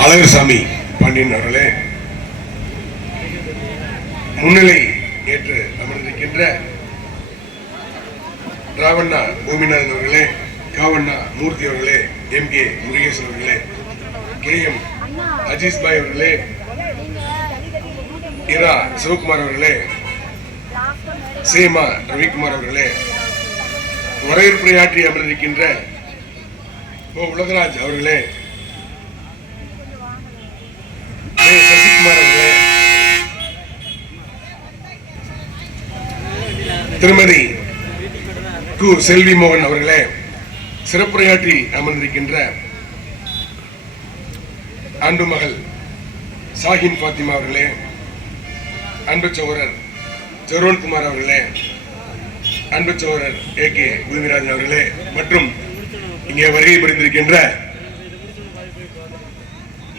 அழகர்சாமி பாண்டியன் அவர்களே முன்னிலை ஏற்று அமர்ந்திருக்கின்ற ராவண்ணா பூமிநாதன் அவர்களே காவண்ணா மூர்த்தி அவர்களே எம் கே முருகேசன் அவர்களே கே எம் அஜீஸ் பாய் அவர்களே இரா சிவகுமார் அவர்களே சேமா ரவிக்குமார் அவர்களே வரவேற்புரையாற்றி அமர்ந்திருக்கின்ற ஓ உலகராஜ் அவர்களே ஏ சசிகுமார் அவர்களே திருமதி கு. செல்வி மோகன் அவர்களே சிறப்புரையாற்றி அமர்ந்திருக்கின்ற அன்பு மகள் சாஹின் பாத்திமா அவர்களே அன்பு சகோதரர் ஜெரோன்குமார் அவர்களே அன்பு சோழர் ஏ. கே. குருவிராஜன் அவர்களே மற்றும் இங்கே வருகை புரிந்திருக்கின்ற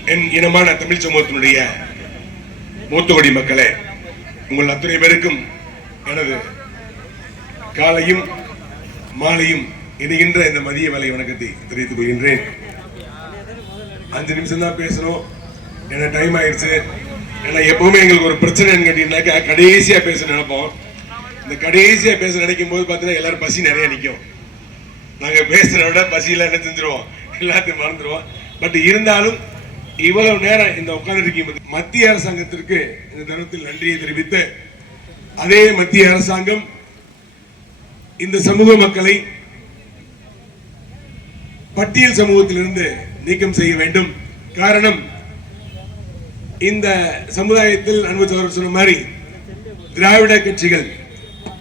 என் இனமான தமிழ் சமூகத்தினுடைய மூத்தகுடி மக்களே உங்கள் அத்தனை பேருக்கும் எனது காலையும் மாலையும் இணைகின்ற இந்த மதிய வேலை வணக்கத்தை தெரிவித்துக் கொள்கின்றேன். அஞ்சு நிமிஷம் தான் பேசணும் என்ன டைம் ஆயிடுச்சு? ஏன்னா எப்பவுமே எங்களுக்கு ஒரு பிரச்சனைன்னு கேட்டீங்கன்னாக்கா கடைசியா பேச நினைப்போம். இந்த கடைசியா பேச நினைக்கும் போது பார்த்தீங்கன்னா எல்லாரும் பசி நிறைய நிற்கும் நாங்க பேசுறத விட பசியெல்லாம் என்ன செஞ்சிருவோம்? எல்லாத்தையும் மறந்துடுவோம் பட் இருந்தாலும் இவ்வளவு நேரம் இந்த உட்கார்ந்து மத்திய அரசாங்கத்திற்கு இந்த தருணத்தில் நன்றியை தெரிவித்து அதே மத்திய அரசாங்கம் இந்த சமூக மக்களை பட்டியல் சமூகத்திலிருந்து நீக்கம் செய்ய வேண்டும். காரணம் இந்த சமுதாயத்தில் அன்பு சகோதரர் சொன்ன மாதிரி திராவிட கட்சிகள்.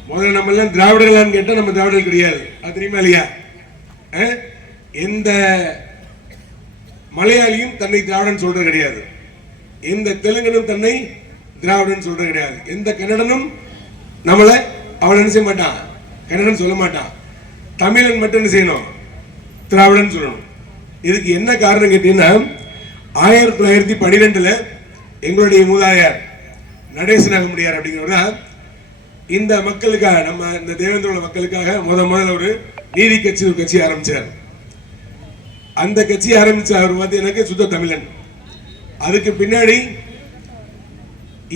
முதல்ல நம்ம எல்லாம் திராவிடர்களான்னு கேட்டா நம்ம திராவிடர்கள் கிடையாது. அது தெரியுமா இல்லையா? எந்த மலையாளியும் தன்னை திராவிடன் சொல்றது கிடையாது. எந்த தெலுங்கனும் தன்னை திராவிடன் சொல்றது கிடையாது. எந்த கன்னடனும் நம்மளை அவன் என்ன செய்ய மாட்டான்? என்னன்னு சொல்ல மாட்டான் தமிழன் மட்டும் என்ன செய்யணும்? திராவிடன் சொல்லணும். இதுக்கு என்ன காரணம் கேட்டீங்கன்னா ஆயிரத்தி தொள்ளாயிரத்தி பன்னிரெண்டுல எங்களுடைய மூதாதையார் நடேசனாக முடியார் அப்படிங்கிறவர் இந்த மக்களுக்காக நம்ம இந்த தேவேந்திரோட மக்களுக்காக முத முதல்ல ஒரு நீதி கட்சி ஒரு கட்சி ஆரம்பிச்சார். அந்த கட்சி ஆரம்பிச்ச அவர் வந்து எனக்கு சுத்த தமிழன். அதுக்கு பின்னாடி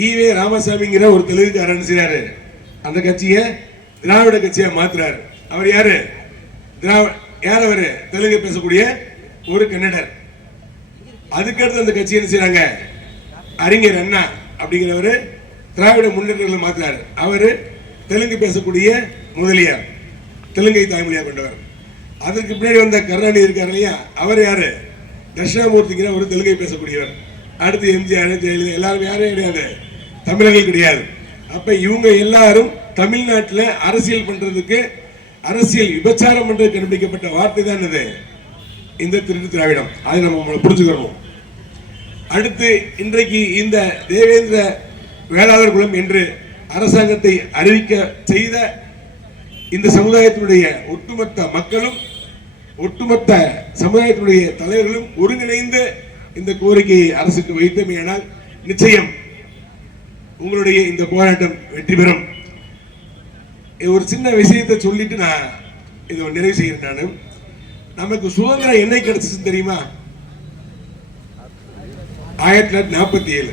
ஈவே ராமசாமிங்கிற ஒரு தெலுங்குக்காரன் செய்றாரு? அந்த கட்சியை திராவிட கட்சியை மாத்துறாரு. அவர் யாரு? திராவிட யார் அவரு? தெலுங்கு பேசக்கூடிய ஒரு கன்னடர். அதுக்கடுத்து அந்த கட்சி என்ன செய்யறாங்க அறிஞர் அண்ணா அப்படிங்கிறவரு திராவிட முன்னேற்றங்களை மாத்துறாரு. அவரு தெலுங்கு பேசக்கூடிய முதலியார். தெலுங்கை தாய்மொழியா கொண்டவர். அதற்கு பின்னாடி வந்த கருணாநிதி இருக்காரு இல்லையா? அவர் யாரு? தட்சிணாமூர்த்திங்கிற ஒரு தெலுங்கை பேசக்கூடியவர். அடுத்து எம்ஜிஆர் ஜெயலலிதா எல்லாரும் யாரும் கிடையாது. தமிழர்கள் கிடையாது. அப்ப இவங்க எல்லாரும் தமிழ்நாட்டில் அரசியல் பண்றதுக்கு அரசியல் விபச்சாரம் என்று கண்டுபிடிக்கப்பட்ட வார்த்தை தான் இது இந்த திருட்டு திராவிடம். அதை நம்ம புரிஞ்சுக்கிறோம். அடுத்து இன்றைக்கு இந்த தேவேந்திர வேளாளர் குலம் என்று அரசாங்கத்தை அறிவிக்க செய்த இந்த சமுதாயத்தினுடைய ஒட்டுமொத்த மக்களும் ஒட்டுமொத்த சமுதாயத்தினுடைய தலைவர்களும் ஒருங்கிணைந்து இந்த கோரிக்கையை அரசுக்கு வைத்தமையானால் நிச்சயம் உங்களுடைய இந்த போராட்டம் வெற்றி பெறும். ஒரு சின்ன விஷயத்தை சொல்லிட்டு நான் இதை நிறைவு செய்கிறேன் நான். நமக்கு சுதந்திரம் என்னை கிடைச்சிச்சு தெரியுமா? ஆயிரத்தி தொள்ளாயிரத்தி நாற்பத்தி ஏழு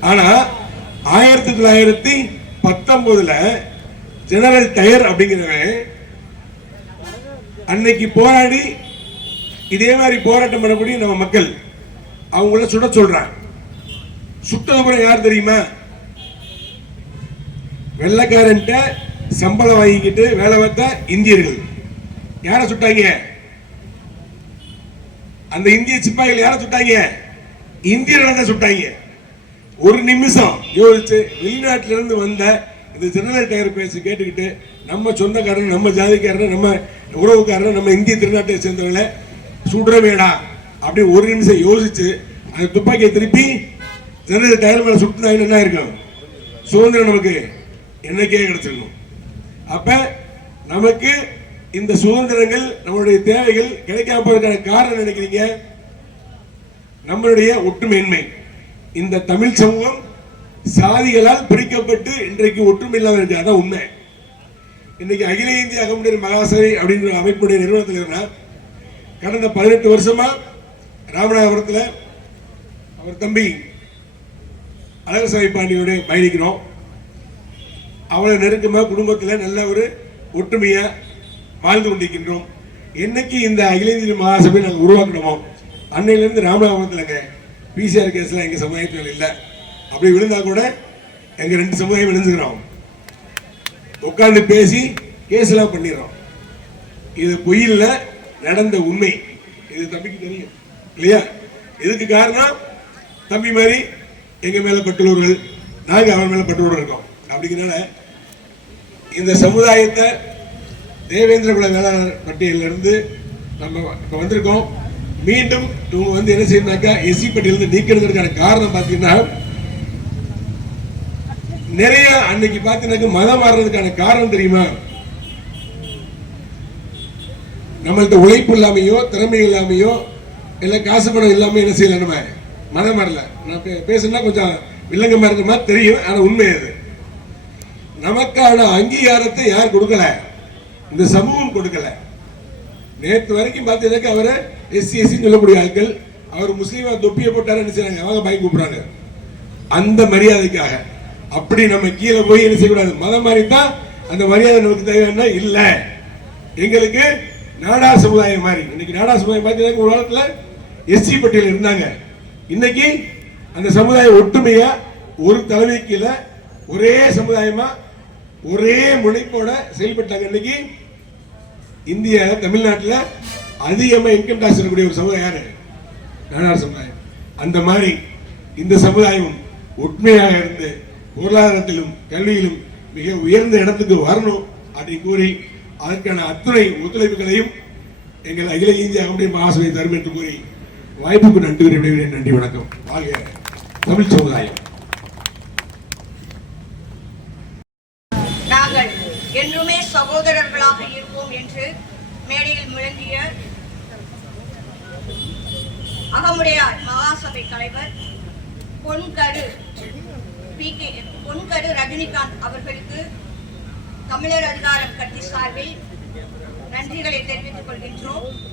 ஆனா ஆயிரத்தி தொள்ளாயிரத்தி பத்தொன்பதுல ஜெனரல் டயர் அப்படிங்கிறவன் அன்னைக்கு போராடி இதே மாதிரி போராட்டம் பண்ணக்கூடிய நம்ம மக்கள் அவங்கள சுட சொல்றான். சுட்டதுபுறம் யார் தெரியுமா? வெள்ளக்காரன்ட்ட சம்பளம் வாங்கிக்கிட்டு வேலை வைத்த இந்தியர்கள். யாரை சுட்டாங்க? அந்த இந்திய சிப்பாய்கள் யாரை சுட்டாங்க? இந்தியர்களை தான் சுட்டாங்க. ஒரு நிமிஷம் யோசிச்சு வெளிநாட்டில இருந்து வந்த இந்த ஜெனரல் டயர் பேசி கேட்டுக்கிட்டு நம்ம சொந்தக்காரன் நம்ம ஜாதிக்காரன் நம்ம உறவுக்காரன் நம்ம இந்திய திருநாட்டை சேர்ந்தவங்களை சுடுறவேடா அப்படி ஒரு நிமிஷம் யோசிச்சு அந்த துப்பாக்கியை திருப்பி ஜெனரல் டயர் மேல சுட்டுனா என்ன இருக்கும் சுதந்திரம் நமக்கு என்னைக்கே கிடைச்சிருக்கும் அப்ப நமக்கு இந்த சுதந்திரங்கள் நம்மளுடைய தேவைகள் கிடைக்காம போறதுக்கான காரணம் நினைக்கிறீங்க? நம்மளுடைய ஒற்றுமையின்மை. இந்த தமிழ் சமூகம் சாதிகளால் பிரிக்கப்பட்டு இன்றைக்கு ஒற்றுமை இல்லாத இருக்கு அதான் உண்மை. இன்னைக்கு அகில இந்திய அகமுடியர் மகாசபை அப்படின்ற அமைப்புடைய நிறுவனத்தில் தலைவர்னா கடந்த பதினெட்டு வருஷமா ராமநாதபுரத்தில் அவர் தம்பி அழகசாமி பாண்டியோட பயணிக்கிறோம். அவ்வளவு நெருக்கமாக குடும்பத்தில் நல்ல ஒரு ஒற்றுமையா வாழ்ந்து கொண்டிருக்கின்றோம். என்னைக்கு இந்த அகில இந்திய மகாசபை நாங்கள் உருவாக்கணுமோ அன்னையிலேருந்து ராமநாதபுரத்தில்ங்க பிசிஆர் கேஸ்லாம் எங்கள் சமுதாயத்தில் இல்லை. அப்படி விழுந்தா கூட எங்கள் ரெண்டு சமுதாயம் விழுந்துக்கிறோம். உட்காந்து பேசி கேஸ்லாம் பண்ணிடுறோம். இது பொய்யில்ல நடந்த உண்மை. இது தம்பிக்கு தெரியும் இல்லையா? இதுக்கு காரணம் தம்பி மாதிரி எங்கள் மேலே பட்டுள்ளவர்கள் நாங்கள் அவர் மேலே பட்டுள்ளவர் இருக்கோம். அப்படிங்கிறனால இந்த சமுதாயத்தை தேவேந்திர குல வேளாளர் பட்டியலிருந்து நம்ம இப்போ வந்திருக்கோம். மீண்டும் இவங்க வந்து என்ன செய்யணும்னாக்கா எஸ்சி பட்டியலிருந்து நீக்கிறதுக்கான காரணம் பார்த்தீங்கன்னா நிறைய அன்னைக்கு பார்த்தீங்கன்னாக்க மதம் மாறுறதுக்கான காரணம் தெரியுமா? நம்மள்ட்ட உழைப்பு இல்லாமையோ திறமை இல்லாமையோ இல்லை காசு பணம் இல்லாமல் என்ன செய்யல நம்ம? மதம் மாறல. நான் பே- பேசுனா கொஞ்சம் வில்லங்கமா இருக்கிற மாதிரி தெரியும் ஆனா உண்மை அது. நமக்கான அங்கீகாரத்தை யார் கொடுக்கல? இந்த சமூகம் கொடுக்கல. நேற்று வரைக்கும் பார்த்தீங்கன்னாக்க அவரை எஸ்சி எஸ்சின்னு சொல்லக்கூடிய ஆட்கள் அவர் முஸ்லீமாக தொப்பியை போட்டார் என்ன அவங்க பயம் கூப்பிடுறாங்க. அந்த மரியாதைக்காக. அப்படி நம்ம கீழே போய் என்ன செய்யக்கூடாது? மதம் மாதிரி தான் அந்த மரியாதை நமக்கு தேவைன்னா இல்லை. எங்களுக்கு நாடா சமுதாயம் மாதிரி இன்னைக்கு நாடா சமுதாயம் பார்த்தீங்கன்னா ஒரு காலத்தில் எஸ்சி பட்டியல் இருந்தாங்க. இன்னைக்கு அந்த சமுதாயம் ஒற்றுமையா ஒரு தலைமை கீழே ஒரே சமுதாயமா ஒரே முனைப்போட செயல்பட்டாங்க இன்னைக்கு. இந்திய தமிழ்நாட்டில் அதிகமாக இன்கம் டாக்ஸ் இருக்கக்கூடிய ஒரு சமுதாயம் யாரு? நாடார் சமுதாயம். அந்த மாதிரி இந்த சமுதாயம் ஒற்றுமையாக இருந்து பொருளாதாரத்திலும் கல்வியிலும் மிக உயர்ந்த இடத்துக்கு வரணும் அப்படின்னு கூறி அதற்கான அத்துணை ஒத்துழைப்புகளையும் எங்கள் அகில இந்திய அகமுடைய மகாசபை தரும் என்று கூறி வாய்ப்புக்கு நன்றி கூறி நன்றி வணக்கம். வாழ்க தமிழ் சமுதாயம் நாங்கள் என்றுமே சகோதரர்களாக இருப்போம் என்று மேடையில் அகமுடையார் மகாசபை தலைவர் பொன்கரு. பி. கே. பொன்கரு ரஜினிகாந்த் அவர்களுக்கு தமிழர் அதிகாரம் கட்சி சார்பில் நன்றிகளை தெரிவித்துக் கொள்கின்றோம்.